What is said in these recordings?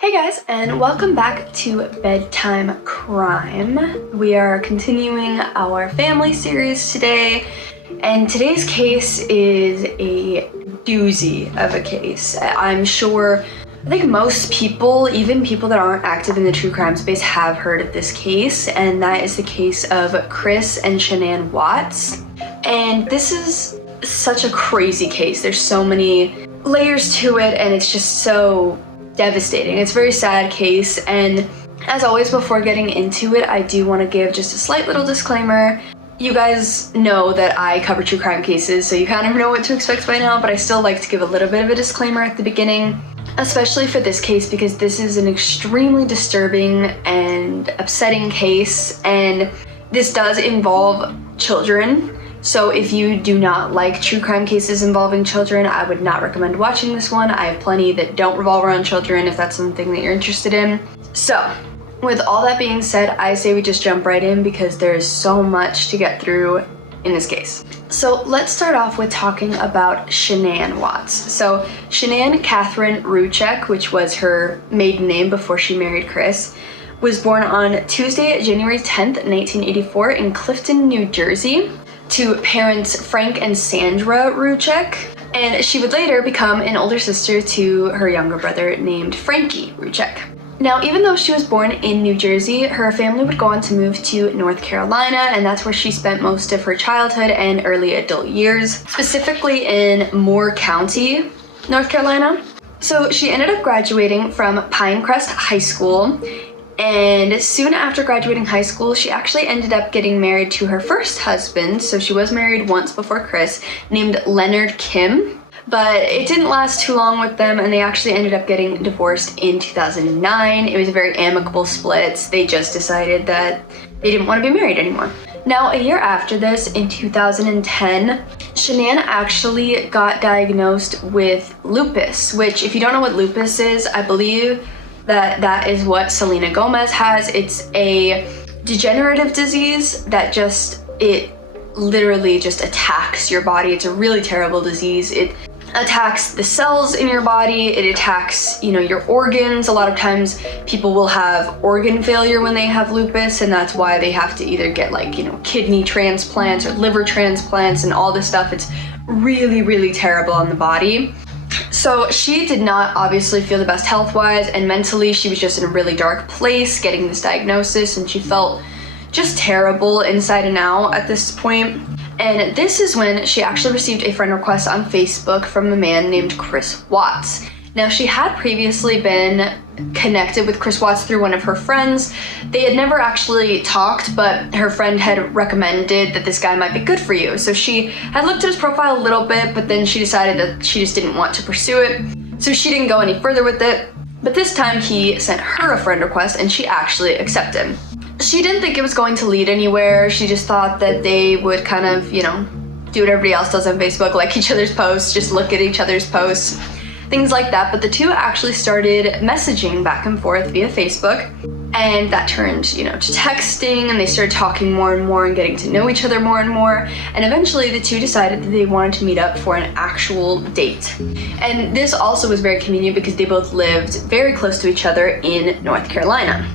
Hey guys, and welcome back to Bedtime Crime. We are continuing our family series today, and today's case is a doozy of a case. I think most people, even people that aren't active in the true crime space, have heard of this case, and that is the case of Chris and Shanann Watts. And this is such a crazy case. There's so many layers to it, and it's just so devastating. It's a very sad case, and as always, before getting into it, I do want to give just a slight little disclaimer. You guys know that I cover true crime cases, so you kind of know what to expect by now, but I still like to give a little bit of a disclaimer at the beginning, especially for this case, because this is an extremely disturbing and upsetting case, and this does involve children. So if you do not like true crime cases involving children, I would not recommend watching this one. I have plenty that don't revolve around children if that's something that you're interested in. So with all that being said, I say we just jump right in because there's so much to get through in this case. So let's start off with talking about Shanann Watts. So Shanann Catherine Ruchek, which was her maiden name before she married Chris, was born on Tuesday, January 10th, 1984 in Clifton, New Jersey, to parents Frank and Sandra Ruchek, and she would later become an older sister to her younger brother named Frankie Ruchek. Now, even though she was born in New Jersey, her family would go on to move to North Carolina, and that's where she spent most of her childhood and early adult years, specifically in Moore County, North Carolina. So she ended up graduating from Pinecrest High School, and soon after graduating high school, she actually ended up getting married to her first husband. So she was married once before Chris, named Leonard Kim, but it didn't last too long with them, and they actually ended up getting divorced in 2009. It was a very amicable split. They just decided that they didn't want to be married anymore. Now, a year after this, in 2010, Shanann actually got diagnosed with lupus, which, if you don't know what lupus is, I believe that is what Selena Gomez has. It's a degenerative disease that it literally just attacks your body. It's a really terrible disease. It attacks the cells in your body. It attacks, your organs. A lot of times people will have organ failure when they have lupus, and that's why they have to either get kidney transplants or liver transplants and all this stuff. It's really, really terrible on the body. So she did not obviously feel the best health-wise, and mentally she was just in a really dark place getting this diagnosis, and she felt just terrible inside and out at this point. And this is when she actually received a friend request on Facebook from a man named Chris Watts. Now, she had previously been connected with Chris Watts through one of her friends. They had never actually talked, but her friend had recommended that this guy might be good for you. So she had looked at his profile a little bit, but then she decided that she just didn't want to pursue it. So she didn't go any further with it. But this time he sent her a friend request, and she actually accepted. She didn't think it was going to lead anywhere. She just thought that they would kind of, do what everybody else does on Facebook, like each other's posts, just look at each other's posts, things like that. But the two actually started messaging back and forth via Facebook, and that turned, to texting, and they started talking more and more and getting to know each other more and more. And eventually the two decided that they wanted to meet up for an actual date. And this also was very convenient because they both lived very close to each other in North Carolina.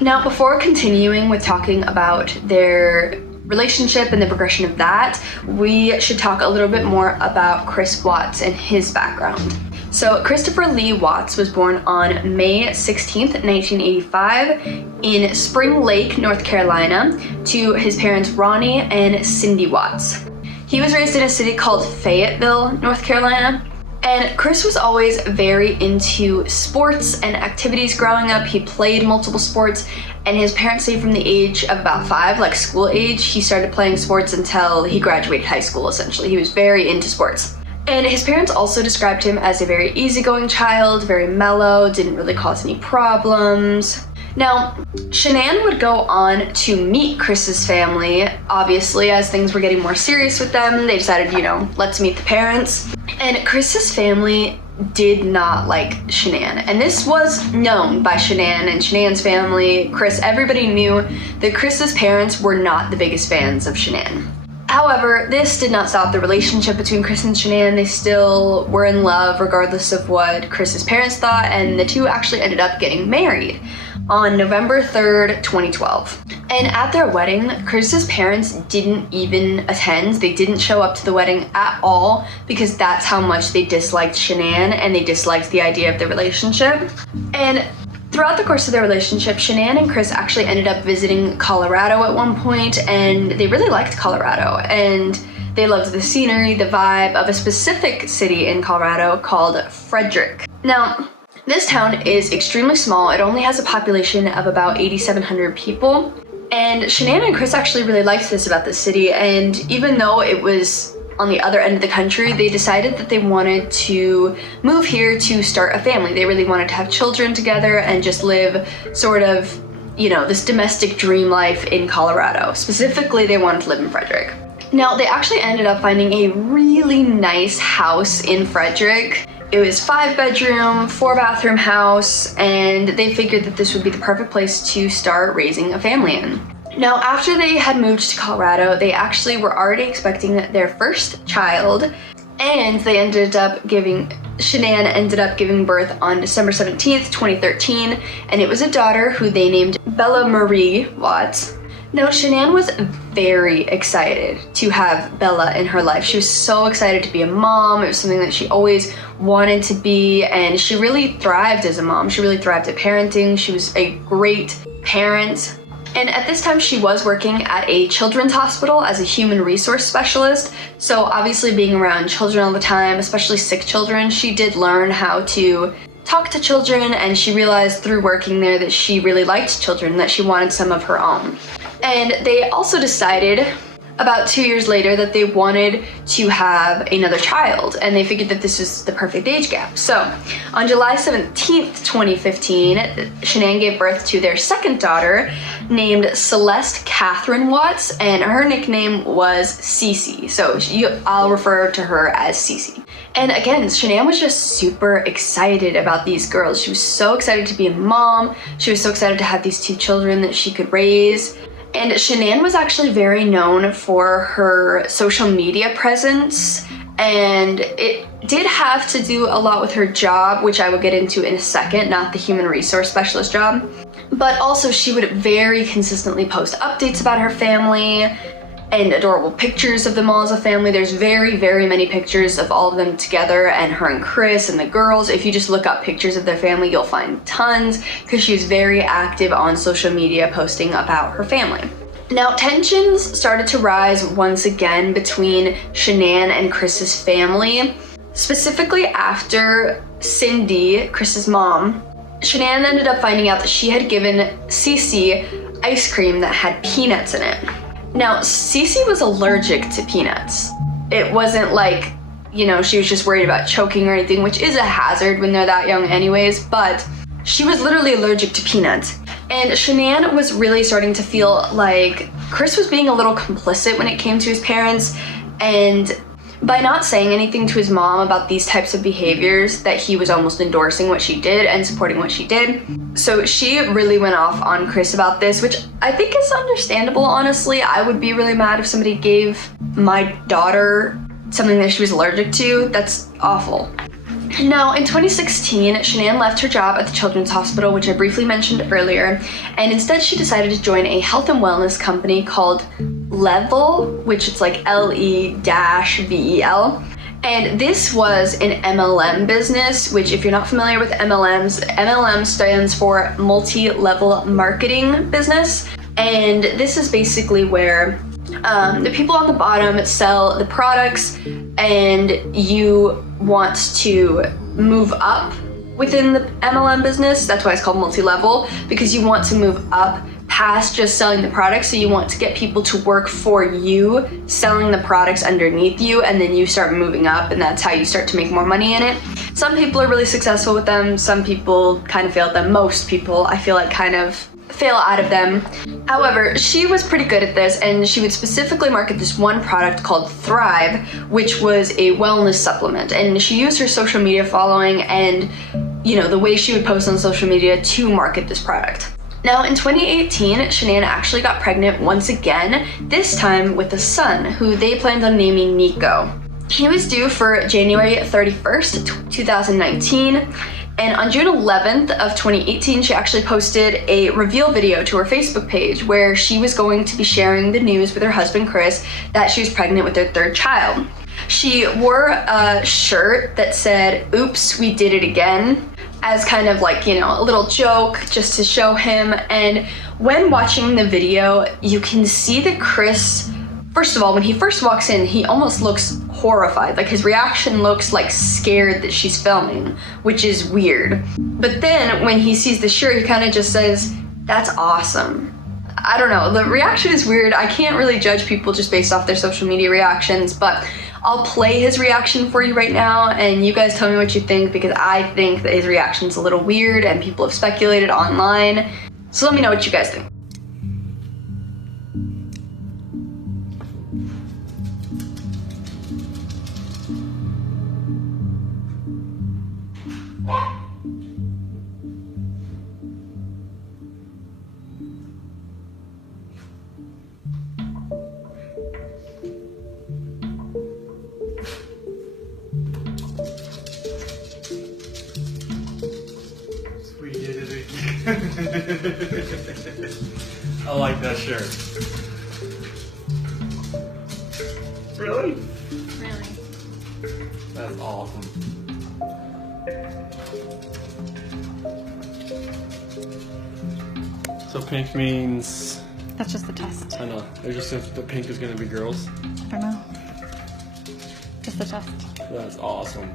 Now, before continuing with talking about their relationship and the progression of that, we should talk a little bit more about Chris Watts and his background. So Christopher Lee Watts was born on May 16th, 1985 in Spring Lake, North Carolina, to his parents Ronnie and Cindy Watts. He was raised in a city called Fayetteville, North Carolina. And Chris was always very into sports and activities growing up. He played multiple sports, and his parents say from the age of about 5, like school age, he started playing sports until he graduated high school, essentially. He was very into sports. And his parents also described him as a very easygoing child, very mellow, didn't really cause any problems. Now, Shanann would go on to meet Chris's family. Obviously, as things were getting more serious with them, they decided, let's meet the parents. And Chris's family did not like Shanann. And this was known by Shanann and Shanann's family. Chris, everybody knew that Chris's parents were not the biggest fans of Shanann. However, this did not stop the relationship between Chris and Shanann. They still were in love regardless of what Chris's parents thought, and the two actually ended up getting married on November 3rd, 2012. And at their wedding, Chris's parents didn't even attend. They didn't show up to the wedding at all because that's how much they disliked Shanann and they disliked the idea of the relationship. And throughout the course of their relationship, Shanann and Chris actually ended up visiting Colorado at one point, and they really liked Colorado, and they loved the scenery, the vibe of a specific city in Colorado called Frederick. Now, this town is extremely small. It only has a population of about 8,700 people, and Shanann and Chris actually really liked this about the city, and even though it was on the other end of the country, they decided that they wanted to move here to start a family. They really wanted to have children together and just live sort of, you know, this domestic dream life in Colorado. Specifically, they wanted to live in Frederick. Now, they actually ended up finding a really nice house in Frederick. It was 5-bedroom, 4-bathroom house, and they figured that this would be the perfect place to start raising a family in. Now, after they had moved to Colorado, they actually were already expecting their first child, and Shanann ended up giving birth on December 17th, 2013, and it was a daughter who they named Bella Marie Watts. Now, Shanann was very excited to have Bella in her life. She was so excited to be a mom. It was something that she always wanted to be, and she really thrived as a mom. She really thrived at parenting. She was a great parent. And at this time, she was working at a children's hospital as a human resource specialist. So obviously being around children all the time, especially sick children, she did learn how to talk to children, and she realized through working there that she really liked children, that she wanted some of her own. And they also decided about 2 years later that they wanted to have another child, and they figured that this was the perfect age gap. So on July 17th, 2015, Shanann gave birth to their second daughter named Celeste Catherine Watts, and her nickname was Cece. So I'll refer to her as Cece. And again, Shanann was just super excited about these girls. She was so excited to be a mom. She was so excited to have these two children that she could raise. And Shanann was actually very known for her social media presence, and it did have to do a lot with her job, which I will get into in a second, not the human resource specialist job. But also she would very consistently post updates about her family and adorable pictures of them all as a family. There's very, very many pictures of all of them together, and her and Chris and the girls. If you just look up pictures of their family, you'll find tons, because she was very active on social media posting about her family. Now, tensions started to rise once again between Shanann and Chris's family, specifically after Cindy, Chris's mom. Shanann ended up finding out that she had given Cece ice cream that had peanuts in it. Now, Cece was allergic to peanuts. It wasn't like, you know, she was just worried about choking or anything, which is a hazard when they're that young anyways, but she was literally allergic to peanuts. And Shanann was really starting to feel like Chris was being a little complicit when it came to his parents, and by not saying anything to his mom about these types of behaviors, that he was almost endorsing what she did and supporting what she did. So she really went off on Chris about this, which I think is understandable, honestly. I would be really mad if somebody gave my daughter something that she was allergic to. That's awful. Now, in 2016, Shanann left her job at the children's hospital, which I briefly mentioned earlier, and instead she decided to join a health and wellness company called Level, which it's like L-E-V-E-L. And this was an MLM business, which if you're not familiar with MLMs, MLM stands for multi-level marketing business. And this is basically where the people on the bottom sell the products, and you want to move up within the MLM business. That's why it's called multi-level, because you want to move up past just selling the products. So you want to get people to work for you, selling the products underneath you, and then you start moving up, and that's how you start to make more money in it. Some people are really successful with them. Some people kind of fail at them. Most people, I feel like, kind of fail out of them. However, she was pretty good at this, and she would specifically market this one product called Thrive, which was a wellness supplement. And she used her social media following and, you know, the way she would post on social media to market this product. Now in 2018, Shanann actually got pregnant once again, this time with a son who they planned on naming Nico. He was due for January 31st, 2019. And on June 11th of 2018, she actually posted a reveal video to her Facebook page where she was going to be sharing the news with her husband, Chris, that she was pregnant with their third child. She wore a shirt that said, "Oops, we did it again," as kind of like, you know, a little joke just to show him. And when watching the video, you can see that Chris, first of all, when he first walks in, he almost looks horrified. Like his reaction looks like scared that she's filming, which is weird. But then when he sees the shirt, he kind of just says, "That's awesome." I don't know, the reaction is weird. I can't really judge people just based off their social media reactions, but I'll play his reaction for you right now and you guys tell me what you think, because I think that his reaction's a little weird and people have speculated online. So let me know what you guys think. We did it again. I like that shirt. Really? Really? That's awesome. So pink means... That's just the test. I know. They just said the pink is going to be girls. I don't know. Just the test. That's awesome.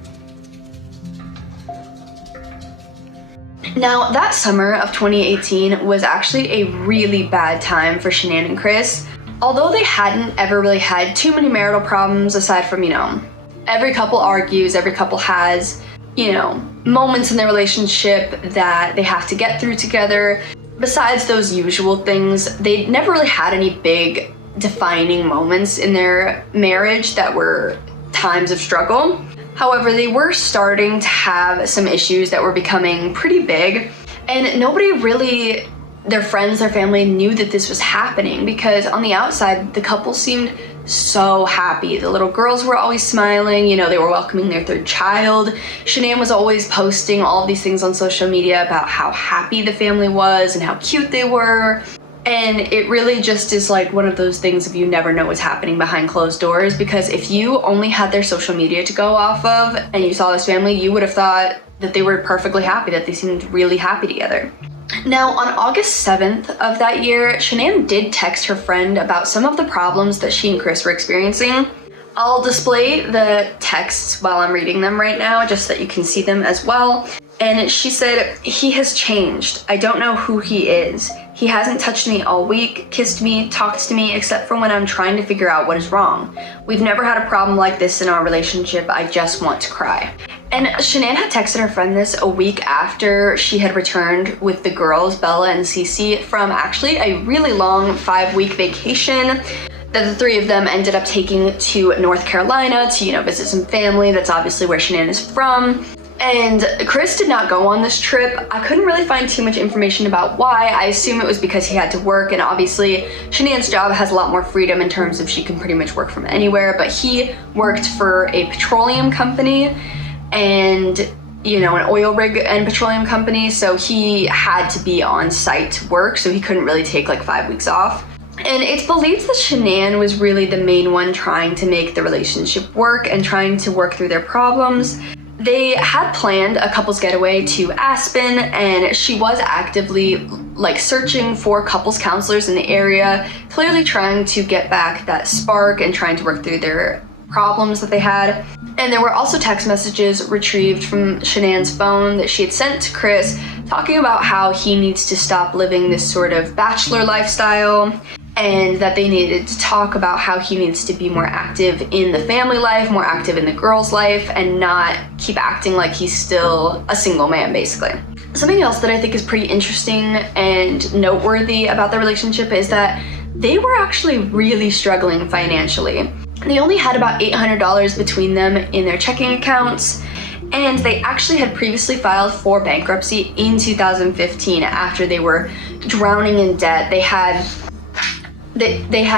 Now, that summer of 2018 was actually a really bad time for Shanann and Chris. Although they hadn't ever really had too many marital problems, aside from, you know, every couple argues, every couple has, you know, moments in their relationship that they have to get through together. Besides those usual things, they never really had any big defining moments in their marriage that were times of struggle. However, they were starting to have some issues that were becoming pretty big, and nobody really, their friends, their family, knew that this was happening, because on the outside, the couple seemed so happy. The little girls were always smiling, you know, they were welcoming their third child. Shanann was always posting all of these things on social media about how happy the family was and how cute they were. And it really just is like one of those things of you never know what's happening behind closed doors, because if you only had their social media to go off of and you saw this family, you would have thought that they were perfectly happy, that they seemed really happy together. Now, on August 7th of that year, Shanann did text her friend about some of the problems that she and Chris were experiencing. I'll display the texts while I'm reading them right now, just so that you can see them as well. And she said, "He has changed. I don't know who he is. He hasn't touched me all week, kissed me, talked to me, except for when I'm trying to figure out what is wrong. We've never had a problem like this in our relationship. I just want to cry." And Shanann had texted her friend this a week after she had returned with the girls, Bella and Cece, from actually a really long 5-week vacation that the three of them ended up taking to North Carolina to, you know, visit some family. That's obviously where Shanann is from. And Chris did not go on this trip. I couldn't really find too much information about why. I assume it was because he had to work, and obviously Shanann's job has a lot more freedom in terms of she can pretty much work from anywhere, but he worked for a petroleum company and, you know, an oil rig and petroleum company, so he had to be on site to work, so he couldn't really take like 5 weeks off. And it's believed that Shanann was really the main one trying to make the relationship work and trying to work through their problems. They had planned a couples getaway to Aspen, and she was actively like searching for couples counselors in the area, clearly trying to get back that spark and trying to work through their problems that they had. And there were also text messages retrieved from Shanann's phone that she had sent to Chris talking about how he needs to stop living this sort of bachelor lifestyle, and that they needed to talk about how he needs to be more active in the family life, more active in the girl's life, and not keep acting like he's still a single man, basically. Something else that I think is pretty interesting and noteworthy about their relationship is that they were actually really struggling financially. They only had about $800 between them in their checking accounts, And they actually had previously filed for bankruptcy in 2015 after they were drowning in debt. They had,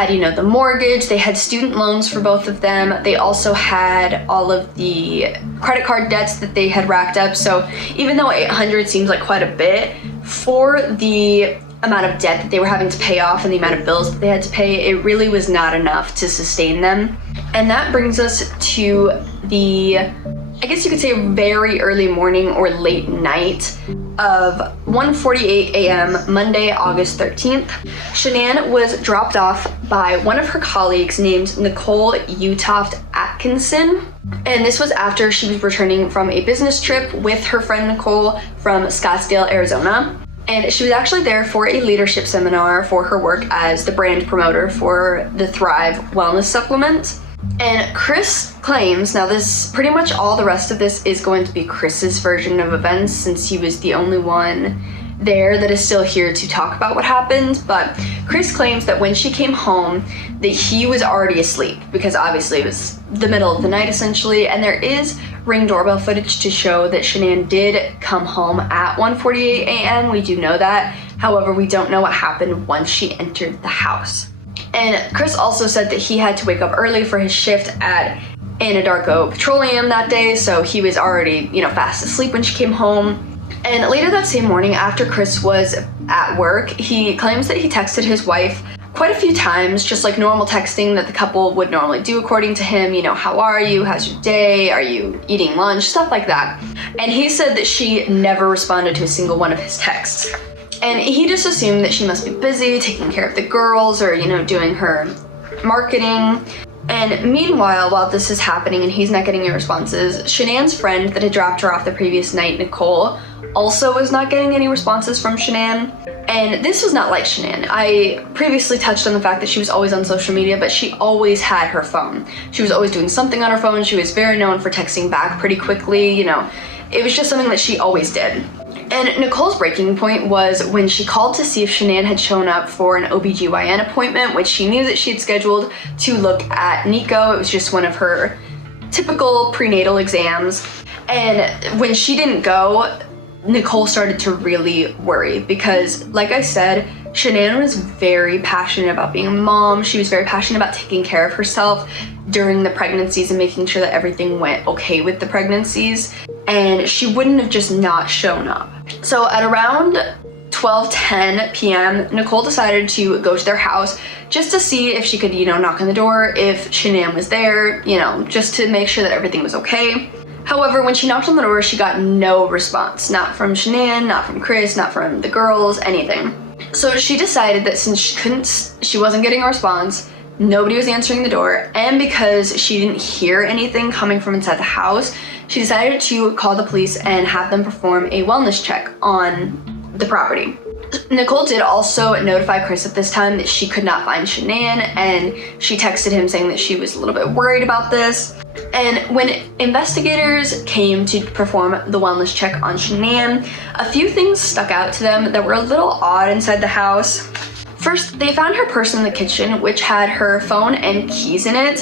you know, the mortgage, they had student loans for both of them. They also had all of the credit card debts that they had racked up. So even though 800 seems like quite a bit, for the amount of debt that they were having to pay off and the amount of bills that they had to pay, it really was not enough to sustain them. And that brings us to the, I guess you could say, very early morning or late night of 1:48 a.m. Monday, August 13th. Shanann was dropped off by one of her colleagues named Nicole Utoft Atkinson. And this was after she was returning from a business trip with her friend Nicole from Scottsdale, Arizona. And she was actually there for a leadership seminar for her work as the brand promoter for the Thrive wellness supplement. And Chris claims, now this, pretty much all the rest of this is going to be Chris's version of events since he was the only one there that is still here to talk about what happened, but Chris claims that when she came home that he was already asleep because obviously it was the middle of the night essentially, and there is Ring doorbell footage to show that Shanann did come home at 1:48 a.m. We do know that. However, we don't know what happened once she entered the house. And Chris also said that he had to wake up early for his shift at Anadarko Petroleum that day, so he was already, you know, fast asleep when she came home. And later that same morning, after Chris was at work, he claims that he texted his wife quite a few times, just like normal texting that the couple would normally do according to him, you know, how are you, how's your day, are you eating lunch, stuff like that. And he said that she never responded to a single one of his texts. And he just assumed that she must be busy taking care of the girls or, you know, doing her marketing. And meanwhile, while this is happening and he's not getting any responses, Shanann's friend that had dropped her off the previous night, Nicole, also was not getting any responses from Shanann. And this was not like Shanann. I previously touched on the fact that she was always on social media, but she always had her phone. She was always doing something on her phone. She was very known for texting back pretty quickly, you know. It was just something that she always did. And Nicole's breaking point was when she called to see if Shanann had shown up for an OBGYN appointment, which she knew that she had scheduled to look at Nico. It was just one of her typical prenatal exams. And when she didn't go, Nicole started to really worry because, like I said, Shanann was very passionate about being a mom. She was very passionate about taking care of herself during the pregnancies and making sure that everything went okay with the pregnancies. And she wouldn't have just not shown up. So at around 12:10 p.m., Nicole decided to go to their house just to see if she could, you know, knock on the door, if Shanann was there, you know, just to make sure that everything was okay. However, when she knocked on the door, she got no response. Not from Shanann, not from Chris, not from the girls, anything. So she decided that since she wasn't getting a response, nobody was answering the door, and because she didn't hear anything coming from inside the house, she decided to call the police and have them perform a wellness check on the property. Nicole did also notify Chris at this time that she could not find Shanann, and she texted him saying that she was a little bit worried about this. And when investigators came to perform the wellness check on Shanann, a few things stuck out to them that were a little odd inside the house. First, they found her purse in the kitchen, which had her phone and keys in it,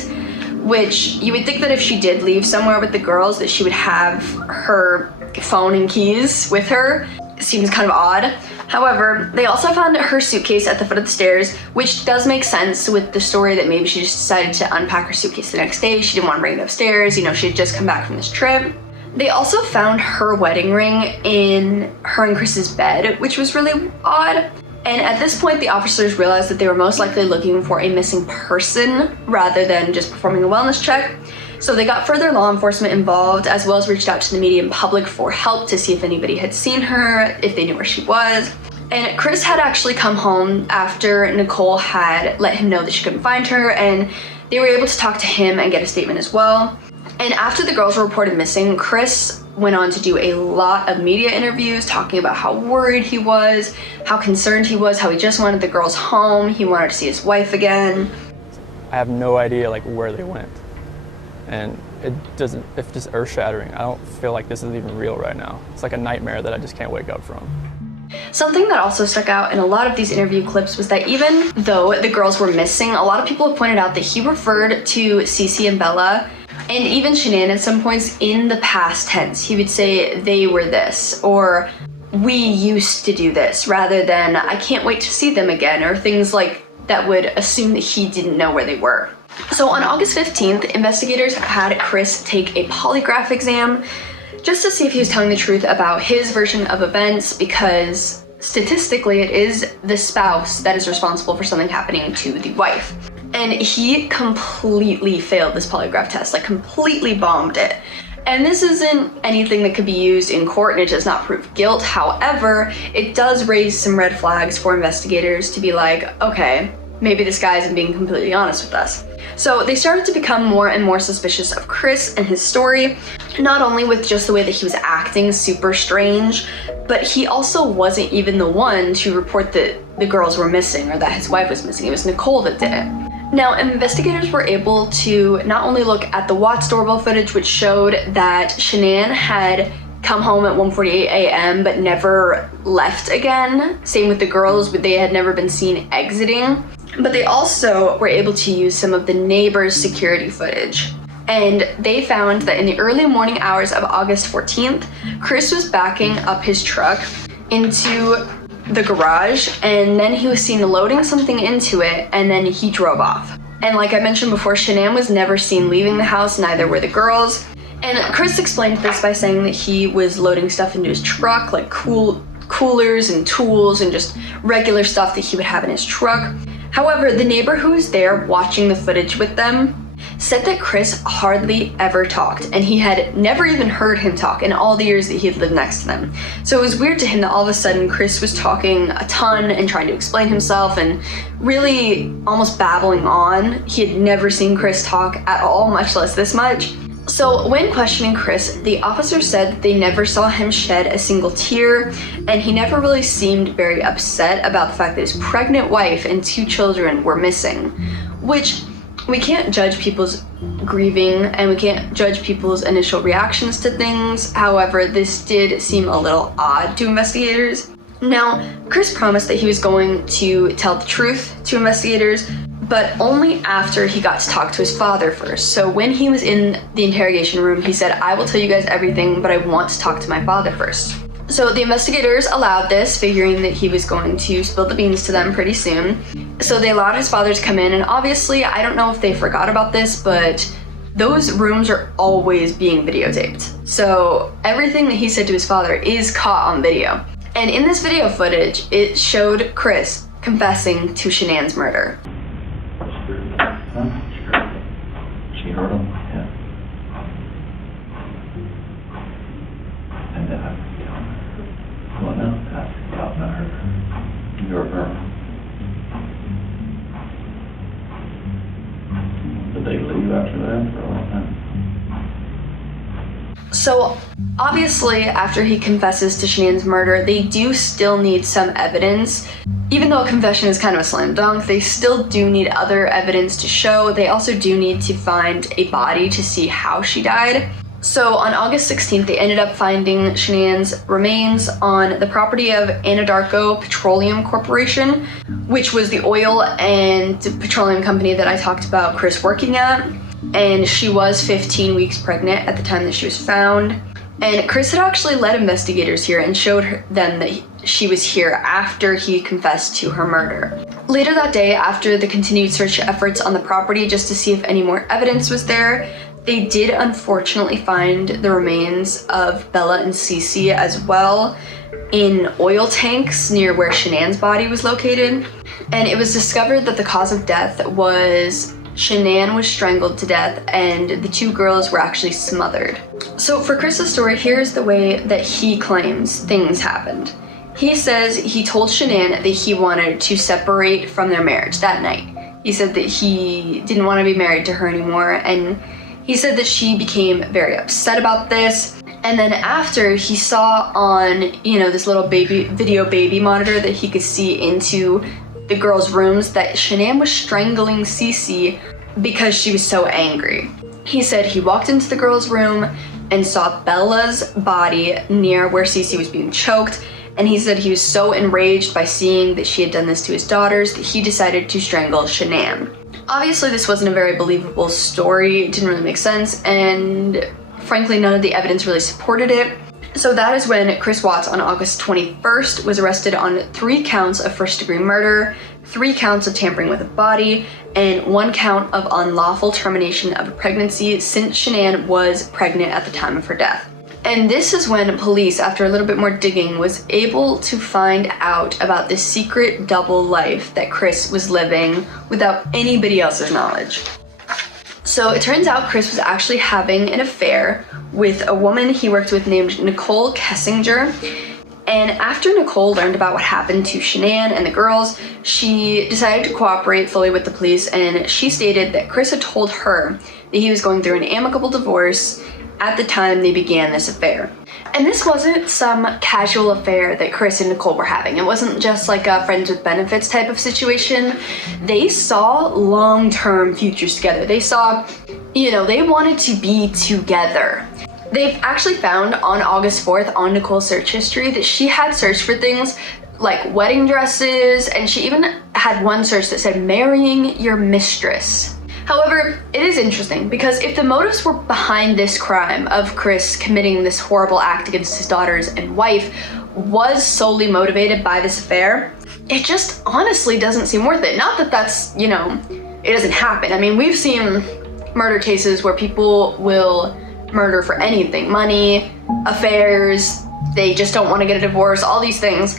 which you would think that if she did leave somewhere with the girls that she would have her phone and keys with her. It seems kind of odd. However, they also found her suitcase at the foot of the stairs, which does make sense with the story that maybe she just decided to unpack her suitcase the next day. She didn't want to bring it upstairs, you know, she had just come back from this trip. They also found her wedding ring in her and Chris's bed, which was really odd. And at this point, the officers realized that they were most likely looking for a missing person rather than just performing a wellness check. So they got further law enforcement involved, as well as reached out to the media and public for help to see if anybody had seen her, if they knew where she was. And Chris had actually come home after Nicole had let him know that she couldn't find her, and they were able to talk to him and get a statement as well. And after the girls were reported missing, Chris went on to do a lot of media interviews talking about how worried he was, how concerned he was, how he just wanted the girls home, he wanted to see his wife again. I have no idea like where they went. And it's just earth-shattering. I don't feel like this is even real right now. It's like a nightmare that I just can't wake up from. Something that also stuck out in a lot of these interview clips was that even though the girls were missing, a lot of people have pointed out that he referred to Cece and Bella And even Shanann at some points in the past tense, he would say they were this, or we used to do this, rather than I can't wait to see them again, or things like that would assume that he didn't know where they were. So on August 15th, investigators had Chris take a polygraph exam just to see if he was telling the truth about his version of events, because statistically it is the spouse that is responsible for something happening to the wife. And he completely failed this polygraph test, like completely bombed it. And this isn't anything that could be used in court, and it does not prove guilt. However, it does raise some red flags for investigators to be like, okay, maybe this guy isn't being completely honest with us. So they started to become more and more suspicious of Chris and his story, not only with just the way that he was acting super strange, but he also wasn't even the one to report that the girls were missing or that his wife was missing. It was Nicole that did it. Now, investigators were able to not only look at the Watts doorbell footage, which showed that Shanann had come home at 1:48 a.m. but never left again. Same with the girls, but they had never been seen exiting. But they also were able to use some of the neighbors' security footage. And they found that in the early morning hours of August 14th, Chris was backing up his truck into the garage, and then he was seen loading something into it, and then he drove off. And like I mentioned before, Shanann was never seen leaving the house, neither were the girls. And Chris explained this by saying that he was loading stuff into his truck, like coolers and tools and just regular stuff that he would have in his truck. However, the neighbor who was there watching the footage with them said that Chris hardly ever talked, and he had never even heard him talk in all the years that he had lived next to them. So it was weird to him that all of a sudden Chris was talking a ton and trying to explain himself and really almost babbling on. He had never seen Chris talk at all, much less this much. So when questioning Chris, the officer said that they never saw him shed a single tear, and he never really seemed very upset about the fact that his pregnant wife and 2 children were missing, which we can't judge people's grieving and we can't judge people's initial reactions to things. However, this did seem a little odd to investigators. Now, Chris promised that he was going to tell the truth to investigators, but only after he got to talk to his father first. So when he was in the interrogation room, he said, I will tell you guys everything, but I want to talk to my father first. So the investigators allowed this, figuring that he was going to spill the beans to them pretty soon. So they allowed his father to come in, and obviously, I don't know if they forgot about this, but those rooms are always being videotaped. So everything that he said to his father is caught on video. And in this video footage, it showed Chris confessing to Shanann's murder. She heard him, yeah. And then well, no, that's not her. You're her. Did they leave after that for a long time? So obviously, after he confesses to Shanann's murder, they do still need some evidence. Even though a confession is kind of a slam dunk, they still do need other evidence to show. They also do need to find a body to see how she died. So on August 16th, they ended up finding Shanann's remains on the property of Anadarko Petroleum Corporation, which was the oil and petroleum company that I talked about Chris working at. And she was 15 weeks pregnant at the time that she was found. And Chris had actually led investigators here and showed them that she was here after he confessed to her murder. Later that day, after the continued search efforts on the property just to see if any more evidence was there, they did unfortunately find the remains of Bella and Cece as well in oil tanks near where Shanann's body was located. And it was discovered that the cause of death was Shanann was strangled to death and the 2 girls were actually smothered. So for Chris's story, here's the way that he claims things happened. He says he told Shanann that he wanted to separate from their marriage that night. He said that he didn't want to be married to her anymore, and he said that she became very upset about this. And then after, he saw on, this little video baby monitor that he could see into the girls' rooms that Shanann was strangling Cece because she was so angry. He said he walked into the girls' room and saw Bella's body near where Cece was being choked, and he said he was so enraged by seeing that she had done this to his daughters that he decided to strangle Shanann. Obviously, this wasn't a very believable story. It didn't really make sense, and frankly, none of the evidence really supported it. So that is when Chris Watts on August 21st was arrested on 3 counts of first-degree murder, 3 counts of tampering with a body, and 1 count of unlawful termination of a pregnancy since Shanann was pregnant at the time of her death. And this is when police, after a little bit more digging, was able to find out about this secret double life that Chris was living without anybody else's knowledge. So it turns out Chris was actually having an affair with a woman he worked with named Nicole Kessinger. And after Nicole learned about what happened to Shanann and the girls, she decided to cooperate fully with the police, and she stated that Chris had told her that he was going through an amicable divorce at the time they began this affair. And this wasn't some casual affair that Chris and Nicole were having. It wasn't just like a friends with benefits type of situation. They saw long-term futures together. They saw, they wanted to be together. They've actually found on August 4th on Nicole's search history that she had searched for things like wedding dresses, and she even had one search that said marrying your mistress. However, it is interesting because if the motives were behind this crime of Chris committing this horrible act against his daughters and wife was solely motivated by this affair, it just honestly doesn't seem worth it. Not that that's, it doesn't happen. I mean, we've seen murder cases where people will murder for anything, money, affairs, they just don't want to get a divorce, all these things.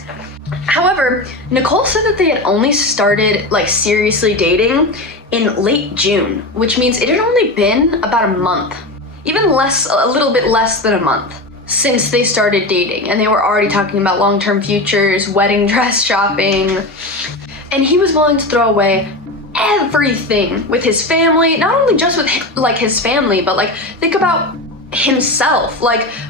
However, Nicole said that they had only started seriously dating in late June, which means it had only been about a month, even less, a little bit less than a month since they started dating, and they were already talking about long-term futures, wedding dress shopping, and he was willing to throw away everything with his family, not only just with his family, but think about himself.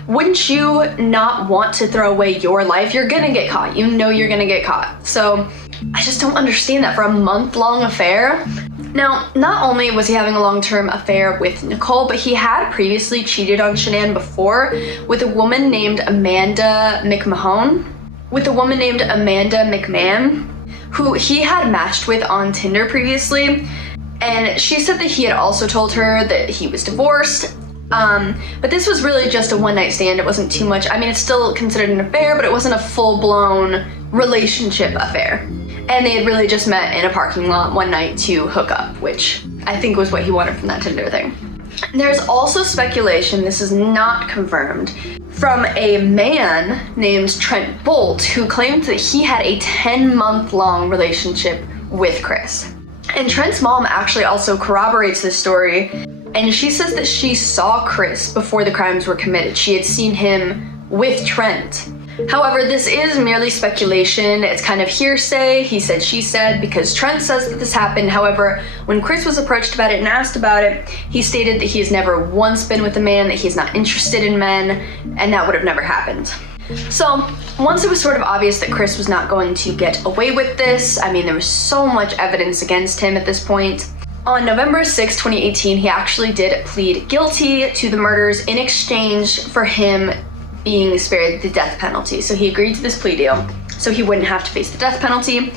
Wouldn't you not want to throw away your life? You're gonna get caught. You're gonna get caught. So I just don't understand that for a month-long affair. Now, not only was he having a long-term affair with Nicole, but he had previously cheated on Shanann before with a woman named Amanda McMahon, who he had matched with on Tinder previously. And she said that he had also told her that he was divorced. But this was really just a one-night stand. It wasn't too much. I mean, it's still considered an affair, but it wasn't a full-blown relationship affair. And they had really just met in a parking lot one night to hook up, which I think was what he wanted from that Tinder thing. There's also speculation, this is not confirmed, from a man named Trent Bolt who claimed that he had a 10-month-long relationship with Chris. And Trent's mom actually also corroborates this story, and she says that she saw Chris before the crimes were committed. She had seen him with Trent. However, this is merely speculation. It's kind of hearsay, he said, she said, because Trent says that this happened. However, when Chris was approached about it and asked about it, he stated that he has never once been with a man, that he's not interested in men, and that would have never happened. So once it was sort of obvious that Chris was not going to get away with this, I mean, there was so much evidence against him at this point. On November 6, 2018, he actually did plead guilty to the murders in exchange for him being spared the death penalty. So he agreed to this plea deal so he wouldn't have to face the death penalty.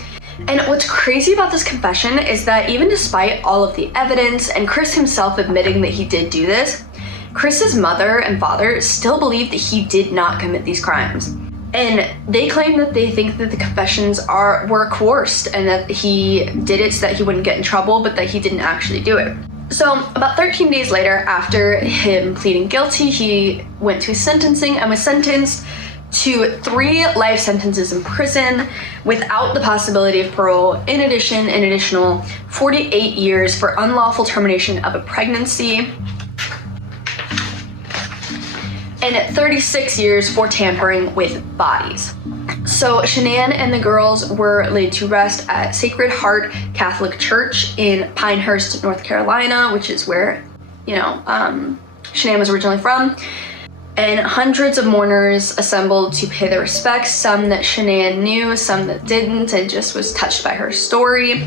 And what's crazy about this confession is that even despite all of the evidence and Chris himself admitting that he did do this, Chris's mother and father still believe that he did not commit these crimes. And they claim that they think that the confessions were coerced and that he did it so that he wouldn't get in trouble, but that he didn't actually do it. So about 13 days later, after him pleading guilty, he went to his sentencing and was sentenced to 3 life sentences in prison without the possibility of parole. In addition, an additional 48 years for unlawful termination of a pregnancy, and 36 years for tampering with bodies. So Shanann and the girls were laid to rest at Sacred Heart Catholic Church in Pinehurst, North Carolina, which is where, Shanann was originally from. And hundreds of mourners assembled to pay their respects, some that Shanann knew, some that didn't, and just was touched by her story.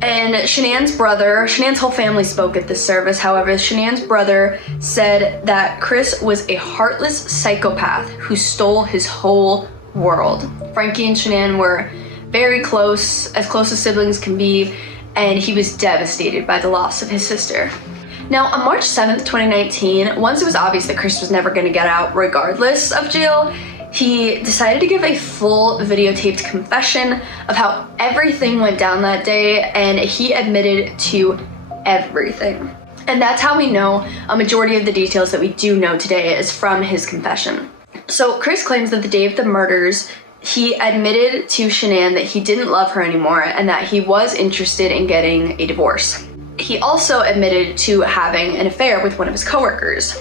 And Shanann's whole family spoke at this service. However, Shanann's brother said that Chris was a heartless psychopath who stole his whole world. Frankie and Shanann were very close as siblings can be, and he was devastated by the loss of his sister. Now, on March 7th, 2019, once it was obvious that Chris was never going to get out regardless of jail, he decided to give a full videotaped confession of how everything went down that day, and he admitted to everything. And that's how we know a majority of the details that we do know today is from his confession. So Chris claims that the day of the murders, he admitted to Shanann that he didn't love her anymore and that he was interested in getting a divorce. He also admitted to having an affair with one of his coworkers.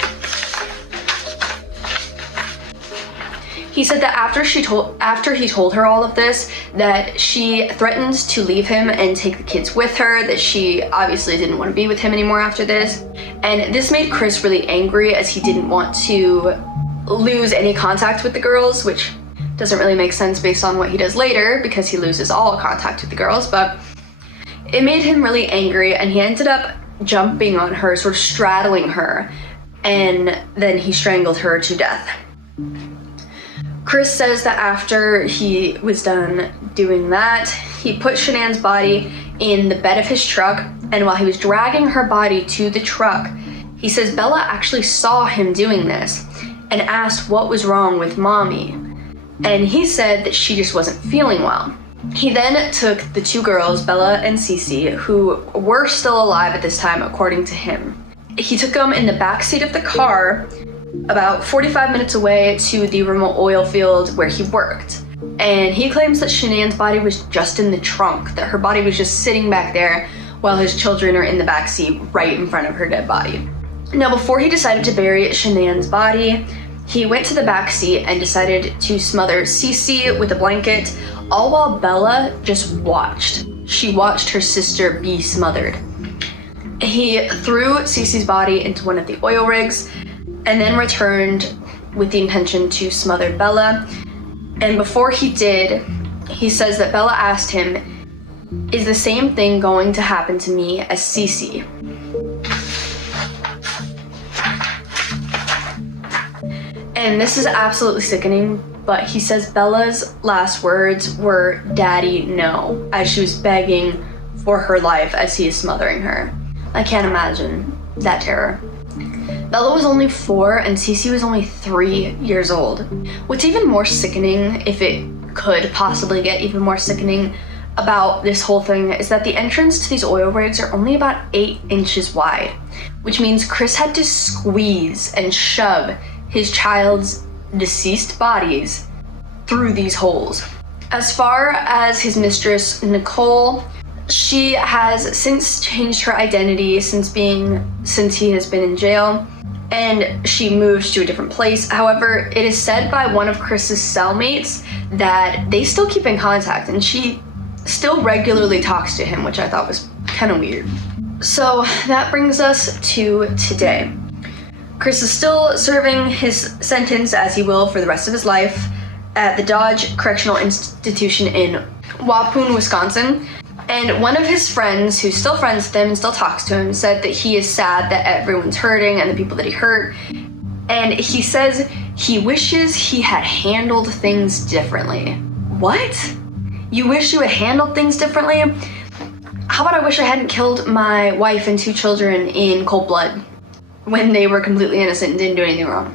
He said that after he told her all of this, that she threatened to leave him and take the kids with her, that she obviously didn't want to be with him anymore after this. And this made Chris really angry, as he didn't want to lose any contact with the girls, which doesn't really make sense based on what he does later, because he loses all contact with the girls. But it made him really angry, and he ended up jumping on her, sort of straddling her, and then he strangled her to death. Chris says that after he was done doing that, he put Shanann's body in the bed of his truck, and while he was dragging her body to the truck, he says Bella actually saw him doing this and asked what was wrong with Mommy, and he said that she just wasn't feeling well. He then took the two girls, Bella and Cece, who were still alive at this time according to him. He took them in the back seat of the car about 45 minutes away to the remote oil field where he worked. And he claims that Shanann's body was just in the trunk, that her body was just sitting back there while his children are in the back seat right in front of her dead body. Now, before he decided to bury Shanann's body, he went to the back seat and decided to smother Cece with a blanket, all while Bella just watched. She watched her sister be smothered. He threw Cece's body into one of the oil rigs and then returned with the intention to smother Bella. And before he did, he says that Bella asked him, "Is the same thing going to happen to me as Cece?" And this is absolutely sickening, but he says Bella's last words were, "Daddy, no," as she was begging for her life as he is smothering her. I can't imagine that terror. Bella was only 4 and Cece was only 3 years old. What's even more sickening, if it could possibly get even more sickening about this whole thing, is that the entrance to these oil rigs are only about 8 inches wide, which means Chris had to squeeze and shove his child's deceased bodies through these holes. As far as his mistress, Nicole, she has since changed her identity since he has been in jail, and she moved to a different place. However, it is said by one of Chris's cellmates that they still keep in contact, and she still regularly talks to him, which I thought was kind of weird. So that brings us to today. Chris is still serving his sentence, as he will for the rest of his life, at the Dodge Correctional Institution in Waupun, Wisconsin. And one of his friends, who's still friends with him and still talks to him, said that he is sad that everyone's hurting and the people that he hurt. And he says he wishes he had handled things differently. What? You wish you had handled things differently? How about I wish I hadn't killed my wife and 2 children in cold blood when they were completely innocent and didn't do anything wrong?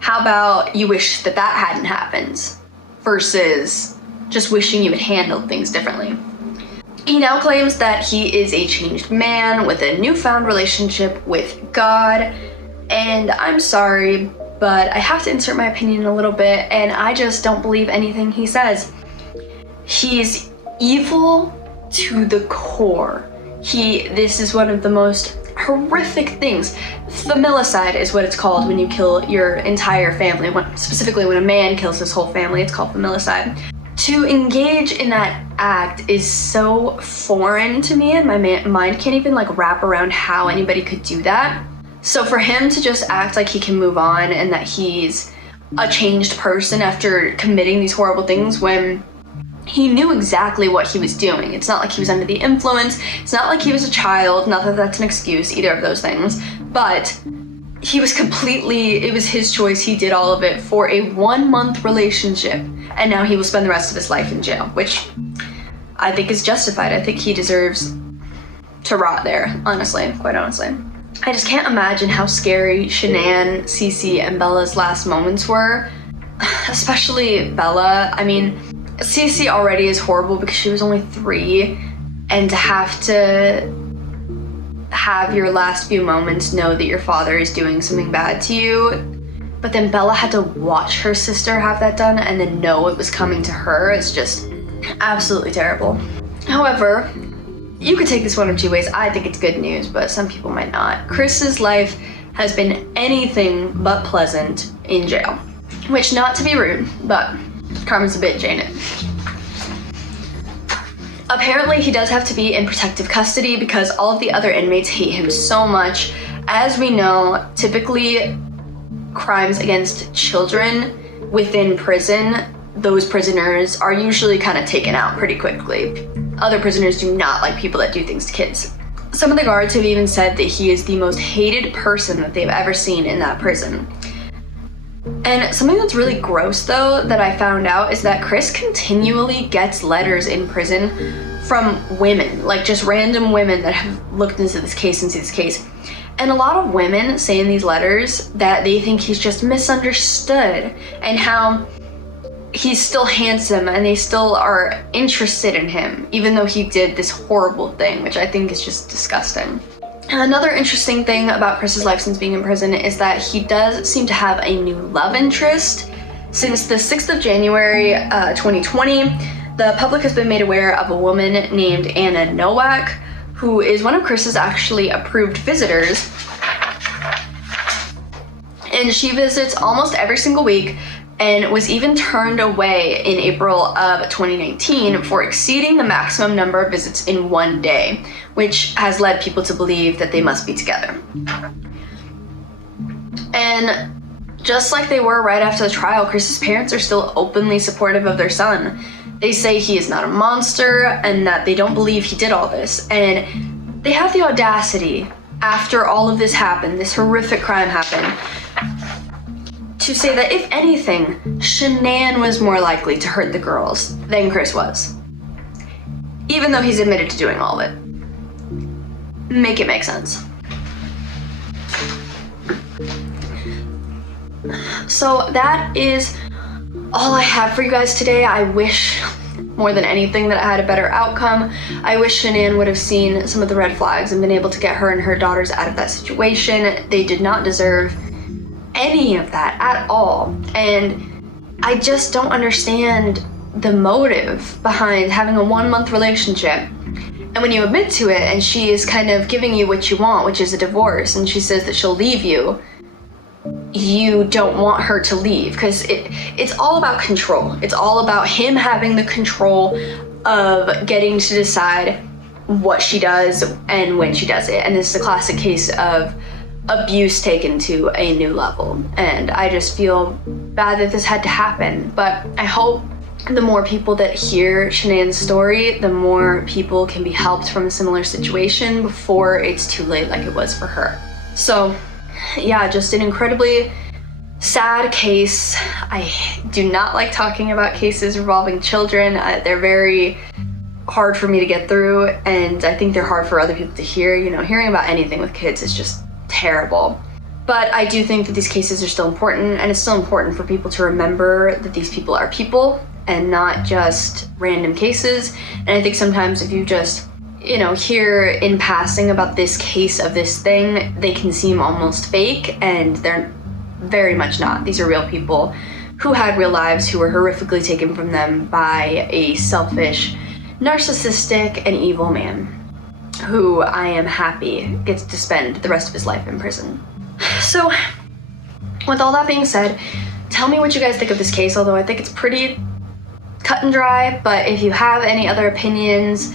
How about you wish that that hadn't happened versus just wishing you had handled things differently? He now claims that he is a changed man with a newfound relationship with God, and I'm sorry, but I have to insert my opinion a little bit, and I just don't believe anything he says. He's evil to the core. This is one of the most horrific things. Familicide is what it's called when you kill your entire family. Specifically when a man kills his whole family, it's called familicide. To engage in that act is so foreign to me, and my mind can't even wrap around how anybody could do that. So for him to just act like he can move on and that he's a changed person after committing these horrible things when he knew exactly what he was doing. It's not like he was under the influence. It's not like he was a child. Not that that's an excuse, either of those things. But he was it was his choice. He did all of it for a 1-month relationship. And now he will spend the rest of his life in jail, which I think is justified. I think he deserves to rot there, honestly, quite honestly. I just can't imagine how scary Shanann, Cece, and Bella's last moments were, especially Bella. I mean, Cece already is horrible because she was only 3, and to have your last few moments know that your father is doing something bad to you, but then Bella had to watch her sister have that done and then know it was coming to her. It's just absolutely terrible. However, you could take this one of two ways. I think it's good news, but some people might not. Chris's life has been anything but pleasant in jail. Which, not to be rude, but Carmen's a bitch, ain't it? Apparently, he does have to be in protective custody because all of the other inmates hate him so much. As we know, typically crimes against children within prison, those prisoners are usually kind of taken out pretty quickly. Other prisoners do not like people that do things to kids. Some of the guards have even said that he is the most hated person that they've ever seen in that prison. And something that's really gross though that I found out is that Chris continually gets letters in prison from women, like just random women that have looked into this case and see this case. And a lot of women say in these letters that they think he's just misunderstood and how he's still handsome and they still are interested in him, even though he did this horrible thing, which I think is just disgusting. Another interesting thing about Chris's life since being in prison is that he does seem to have a new love interest. Since the 6th of January 2020, the public has been made aware of a woman named Anna Nowak, who is one of Chris's actually approved visitors. And she visits almost every single week and was even turned away in April of 2019 for exceeding the maximum number of visits in one day, which has led people to believe that they must be together. And just like they were right after the trial, Chris's parents are still openly supportive of their son. They say he is not a monster and that they don't believe he did all this. And they have the audacity, after all of this happened, this horrific crime happened, to say that if anything, Shanann was more likely to hurt the girls than Chris was. Even though he's admitted to doing all of it. Make it make sense. So that is all I have for you guys today. I wish more than anything that I had a better outcome. I wish Shanann would have seen some of the red flags and been able to get her and her daughters out of that situation. They did not deserve any of that at all. And I just don't understand the motive behind having a 1-month relationship. And when you admit to it and she is kind of giving you what you want, which is a divorce, and she says that she'll leave you, you don't want her to leave because it's all about control. It's all about him having the control of getting to decide what she does and when she does it. And this is a classic case of abuse taken to a new level. And I just feel bad that this had to happen. But I hope the more people that hear Shanann's story, the more people can be helped from a similar situation before it's too late like it was for her. So yeah, just an incredibly sad case. I do not like talking about cases involving children. They're very hard for me to get through, and I think they're hard for other people to hear. You know, hearing about anything with kids is just terrible. But I do think that these cases are still important, and it's still important for people to remember that these people are people and not just random cases. And I think sometimes if you just, you know, hear in passing about this case of this thing, they can seem almost fake, and they're very much not. These are real people who had real lives, who were horrifically taken from them by a selfish, narcissistic, and evil man who I am happy gets to spend the rest of his life in prison. So with all that being said, tell me what you guys think of this case, although I think it's pretty cut and dry. But if you have any other opinions,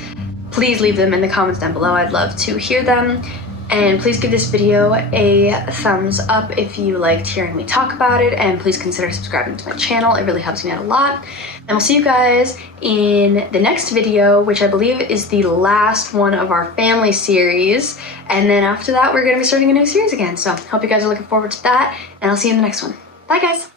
please leave them in the comments down below. I'd love to hear them. And please give this video a thumbs up if you liked hearing me talk about it, and please consider subscribing to my channel. It really helps me out a lot. And we'll see you guys in the next video, which I believe is the last one of our family series. And then after that, we're gonna be starting a new series again. So hope you guys are looking forward to that, and I'll see you in the next one. Bye guys.